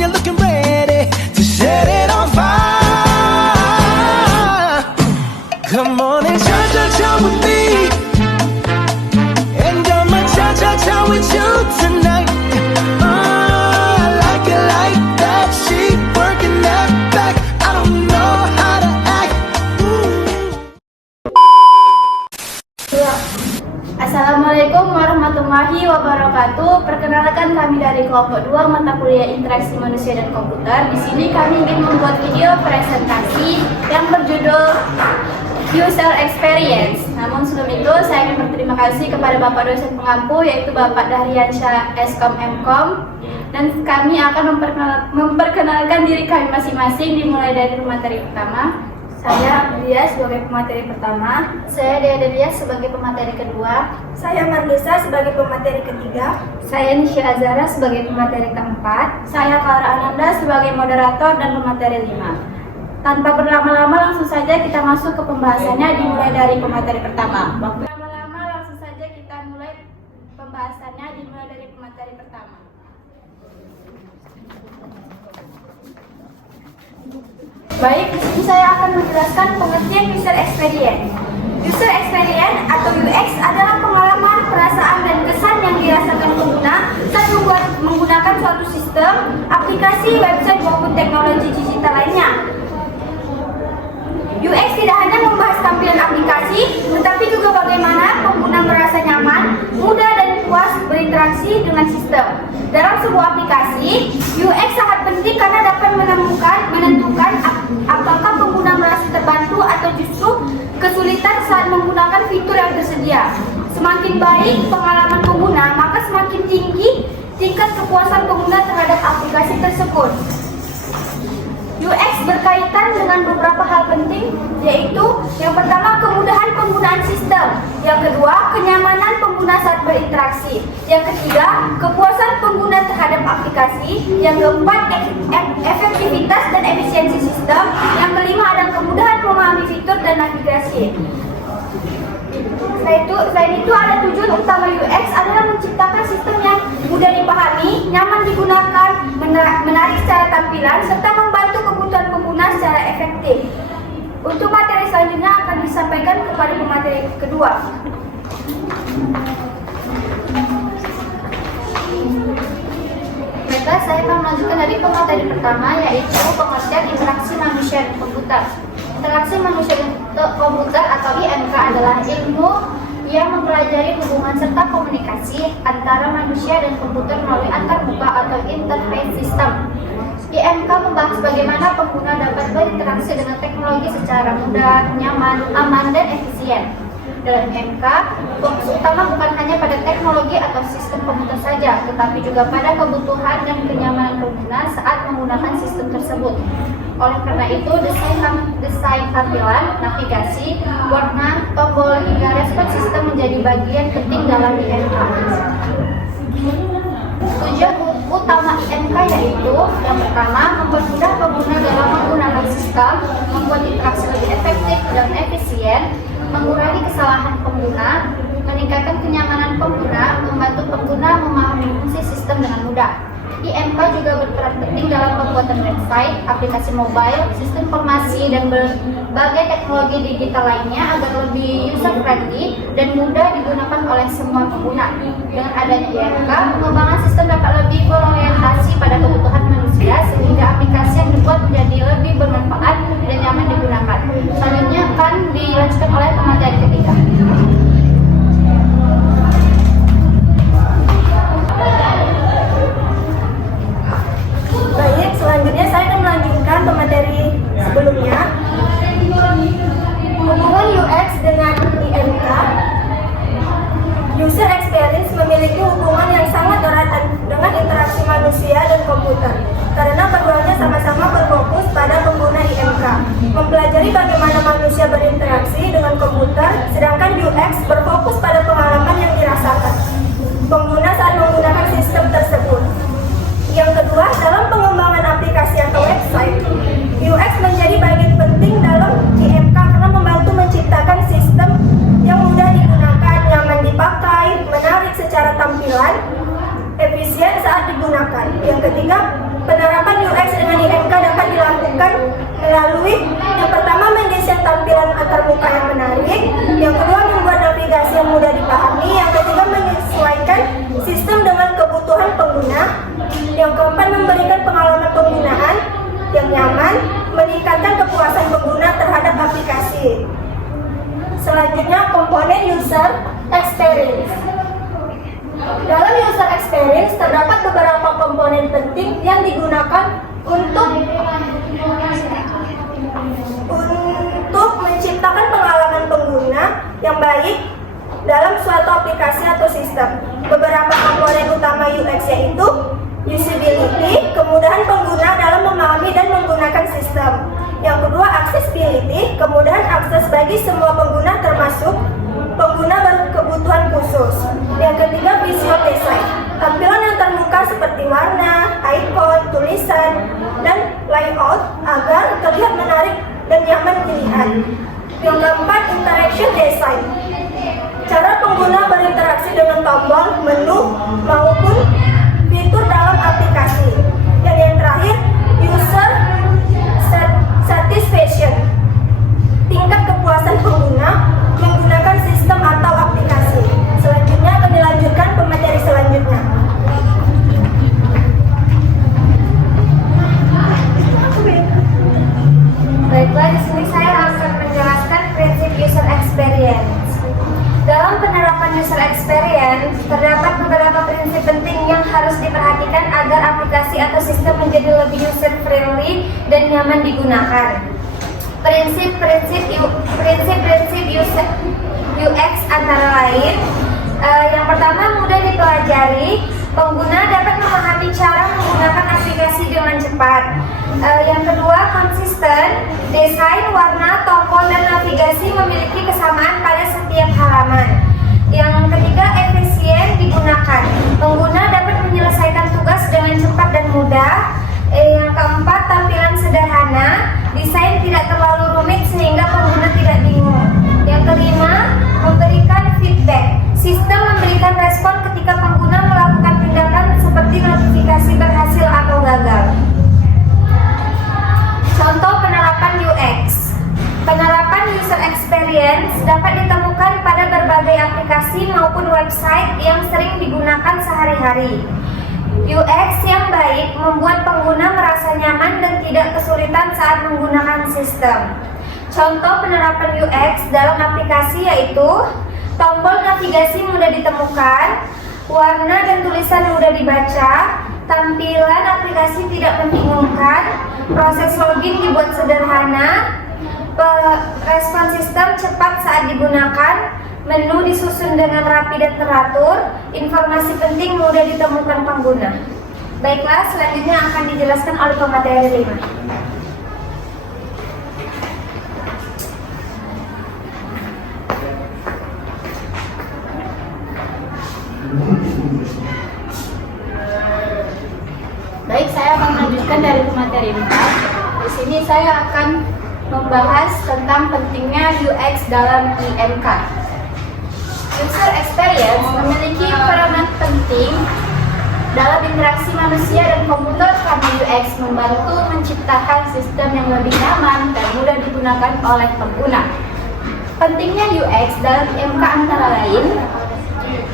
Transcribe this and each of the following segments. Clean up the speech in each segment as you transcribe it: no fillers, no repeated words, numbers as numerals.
you're looking ready to set it on fire. Come on and cha-cha-cha with me, and I'ma cha-cha-cha with you tonight. I like it like that. She working that back. I don't know how to act. Assalamualaikum warahmatullahi wabarakatuh. Perkenalkan, kami dari kelompok 2 mata kuliah Interaksi Manusia dan Komputer. Di sini kami ingin membuat video presentasi yang berjudul User Experience. Namun sebelum itu saya ingin berterima kasih kepada Bapak dosen pengampu, yaitu Bapak Daryansyah Eskom Mkom. Dan kami akan memperkenalkan diri kami masing-masing, dimulai dari pemateri pertama. Saya Dia sebagai pemateri pertama. Saya Delia sebagai pemateri kedua. Saya Marlisa sebagai pemateri ketiga. Saya Nisha Azara sebagai pemateri keempat. Saya Clara Ananda sebagai moderator dan pemateri 5. Tanpa berlama-lama langsung saja kita masuk ke pembahasannya, dimulai dari pemateri pertama. Berlama-lama langsung saja kita mulai pembahasannya, dimulai dari pemateri pertama. Baik, di sini saya akan menjelaskan pengertian user experience. User experience atau UX adalah pengalaman, perasaan, dan kesan yang dirasakan pengguna saat menggunakan suatu sistem, aplikasi, website, maupun teknologi digital lainnya. UX tidak hanya membahas tampilan aplikasi, tetapi juga bagaimana pengguna merasa nyaman, mudah, dan puas berinteraksi dengan sistem. Dalam sebuah aplikasi, UX sangat penting karena dapat menentukan apakah pengguna merasa terbantu atau justru kesulitan saat menggunakan fitur yang tersedia. Semakin baik pengalaman pengguna, maka semakin tinggi tingkat kepuasan pengguna terhadap aplikasi tersebut. UX berkaitan dengan beberapa hal penting, yaitu yang pertama, kemudahan penggunaan sistem, yang kedua, kenyamanan pengguna saat berinteraksi, yang ketiga, kepuasan pengguna terhadap aplikasi, yang keempat, efektivitas dan efisiensi sistem, yang kelima adalah kemudahan memahami fitur dan navigasi. Selain itu ada tujuan utama UX adalah menciptakan sistem yang mudah dipahami, nyaman digunakan, menarik secara tampilan, serta membantu kebutuhan pengguna secara efektif. Untuk materi selanjutnya akan disampaikan kepada pemateri kedua. Baiklah, saya akan melanjutkan dari pemateri pertama, yaitu pengertian interaksi manusia dan komputer. Interaksi manusia dan komputer atau IMK adalah ilmu yang mempelajari hubungan serta komunikasi antara manusia dan komputer melalui antarmuka atau interface system. IMK membahas bagaimana pengguna dapat berinteraksi dengan teknologi secara mudah, nyaman, aman, dan efisien. Dalam IMK, fokus utama bukan hanya pada teknologi atau sistem komputer saja, tetapi juga pada kebutuhan dan kenyamanan pengguna saat menggunakan sistem tersebut. Oleh karena itu, desain tampilan, navigasi, warna, tombol, hingga respon sistem menjadi bagian penting dalam IMK. Tujuan utama IMK yaitu yang pertama, mempermudah pengguna dalam menggunakan sistem, membuat interaksi lebih efektif dan efisien, mengurangi kesalahan pengguna, meningkatkan kenyamanan pengguna, membantu pengguna memahami fungsi sistem dengan mudah. IMK juga berperan penting dalam pembuatan website, aplikasi mobile, sistem informasi, dan berbagai teknologi digital lainnya agar lebih user-friendly dan mudah digunakan oleh semua pengguna. Dengan adanya IMK, pengembangan sistem dapat lebih berorientasi pada kebutuhan manusia sehingga aplikasi yang dibuat menjadi lebih bermanfaat dan nyaman digunakan. Selanjutnya akan dilanjutkan oleh pemateri ketiga. Baik, selanjutnya saya akan melanjutkan pemateri sebelumnya. Hubungan UX dengan IMK. User experience memiliki hubungan yang sangat erat dengan interaksi manusia dan komputer, karena keduanya sama-sama berfokus pada pengguna IMK, mempelajari bagaimana manusia berinteraksi dengan komputer, sedangkan UX berfokus pada pengalaman yang dirasakan pengguna saat menggunakan sistem tersebut. Yang kedua, dalam pengembangan aplikasi atau website, UX menjadi bagian penting dalam IMK karena membantu menciptakan sistem yang mudah digunakan, nyaman dipakai, menarik secara tampilan, efisien saat digunakan. Yang ketiga, penerapan muka yang menarik. Yang kedua, membuat navigasi yang mudah dipahami. Yang ketiga, menyesuaikan sistem dengan kebutuhan pengguna. Yang keempat, memberikan pengalaman penggunaan yang nyaman, meningkatkan kepuasan pengguna terhadap aplikasi. Selanjutnya, komponen user experience. Dalam user experience terdapat beberapa komponen penting yang digunakan untuk menciptakan pengalaman pengguna yang baik dalam suatu aplikasi atau sistem. Beberapa komponen utama UX yaitu usability, kemudahan pengguna dalam memahami dan menggunakan sistem. Yang kedua, accessibility, kemudahan akses bagi semua pengguna termasuk pengguna berkebutuhan khusus. Yang ketiga, visual design, tampilan yang terbuka seperti warna, icon, tulisan, dan layout agar terlihat menarik dan nyaman dilihat. Yang keempat, interaction design, cara pengguna berinteraksi dengan tombol, menu, maupun fitur dalam aplikasi. Dan yang terakhir, user satisfaction, tingkat kepuasan pengguna menggunakan sistem atau aplikasi. Selanjutnya akan dilanjutkan pemateri selanjutnya. Baiklah, di sini saya akan menjelaskan prinsip user experience. Dalam penerapan user experience, terdapat beberapa prinsip penting yang harus diperhatikan agar aplikasi atau sistem menjadi lebih user friendly dan nyaman digunakan. Prinsip-prinsip UX antara lain, yang pertama, mudah dipelajari. Pengguna dapat memahami cara menggunakan aplikasi dengan cepat. Yang kedua, konsisten. Desain, warna, tombol, dan navigasi memiliki kesamaan pada setiap halaman. Yang ketiga, efisien digunakan. Pengguna dapat menyelesaikan tugas dengan cepat dan mudah. Yang keempat, tampilan sederhana. Desain tidak terlalu rumit sehingga pengguna tidak bingung. Yang kelima, memberikan feedback. Sistem memberikan respon ketika pengguna melakukan tindakan seperti notifikasi berhasil atau gagal. Contoh penerapan UX. Penerapan user experience dapat ditemukan pada berbagai aplikasi maupun website yang sering digunakan sehari-hari. UX yang baik membuat pengguna merasa nyaman dan tidak kesulitan saat menggunakan sistem. Contoh penerapan UX dalam aplikasi yaitu tombol navigasi mudah ditemukan, warna dan tulisan mudah dibaca, tampilan aplikasi tidak membingungkan, proses login dibuat sederhana, respon sistem cepat saat digunakan, menu disusun dengan rapi dan teratur, informasi penting mudah ditemukan pengguna. Baiklah, selanjutnya akan dijelaskan oleh pemateri 5. Baik, saya akan melanjutkan dari materi 4. Di sini saya akan membahas tentang pentingnya UX dalam IMK. User experience memiliki peranan penting dalam interaksi manusia dan komputer karena UX membantu menciptakan sistem yang lebih nyaman dan mudah digunakan oleh pengguna. Pentingnya UX dalam IMK antara lain: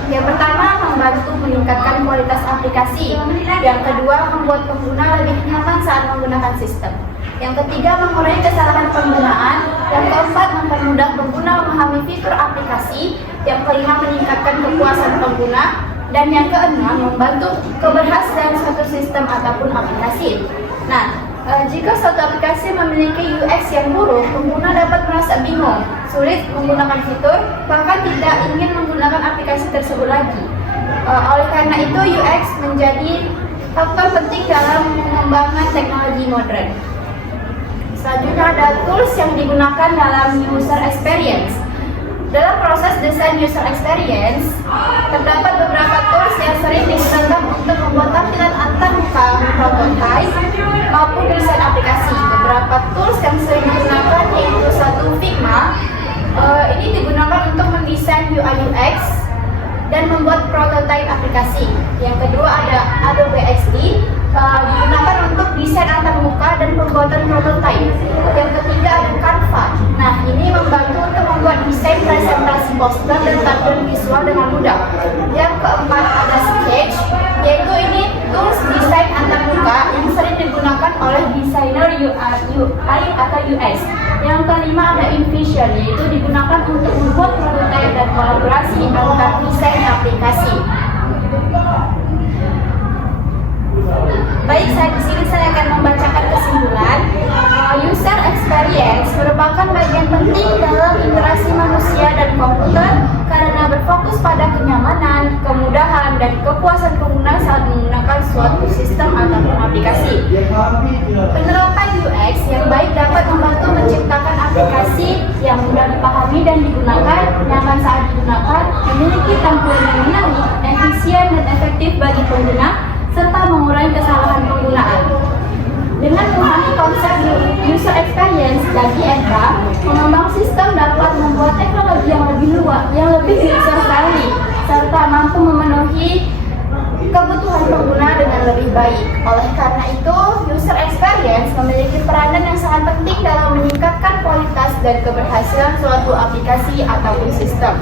yang pertama, membantu meningkatkan kualitas aplikasi. Yang kedua, membuat pengguna lebih nyaman saat menggunakan sistem. Yang ketiga, mengurangi kesalahan penggunaan. Yang keempat, mempermudah pengguna memahami fitur aplikasi. Yang kelima, meningkatkan kepuasan pengguna. Dan yang keenam, membantu keberhasilan suatu sistem ataupun aplikasi. Nah, jika suatu aplikasi memiliki UX yang buruk, pengguna dapat merasa bingung, sulit menggunakan fitur, bahkan tidak ingin menggunakan aplikasi tersebut lagi. Oleh karena itu, UX menjadi faktor penting dalam mengembangkan teknologi modern. Selanjutnya ada tools yang digunakan dalam user experience. Dalam proses desain user experience, terdapat beberapa tools yang sering digunakan untuk membuat tampilan antarmuka prototype maupun desain aplikasi. Beberapa tools yang sering digunakan yaitu satu, Figma. Ini digunakan untuk mendesain UI UX dan membuat prototype aplikasi. Yang kedua ada Adobe XD, digunakan untuk desain antarmuka dan pembuatan prototype. Yang ketiga ada Canva. Nah, ini membantu untuk kelima ada invision, yaitu digunakan untuk membuat prototipe dan kolaborasi antar desain aplikasi. Baik, di sini saya akan membacakan kesimpulan. User experience merupakan bagian penting dalam interaksi manusia dan komputer karena berfokus pada kenyamanan, kemudahan, dan kepuasan pengguna saat menggunakan suatu sistem ataupun aplikasi. Penerapan UX yang baik dapat membantu menciptakan aplikasi yang mudah dipahami dan digunakan, nyaman saat digunakan, memiliki tampilan yang menarik, efisien dan efektif bagi pengguna, serta mengurangi kesalahan penggunaan. Dengan memahami konsep user experience dan IMK, pengembang sistem dapat membuat teknologi yang lebih luas, yang lebih user friendly, serta mampu memenuhi kebutuhan pengguna dengan lebih baik. Oleh karena itu, user experience memiliki peranan yang sangat penting dalam meningkatkan kualitas dan keberhasilan suatu aplikasi ataupun sistem.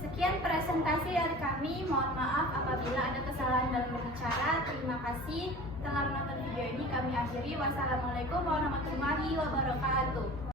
Sekian presentasi dari kami. Mohon maaf apabila ada kesalahan dalam berbicara. Terima kasih telah menonton video ini. Kami akhiri. Wassalamualaikum warahmatullahi wabarakatuh.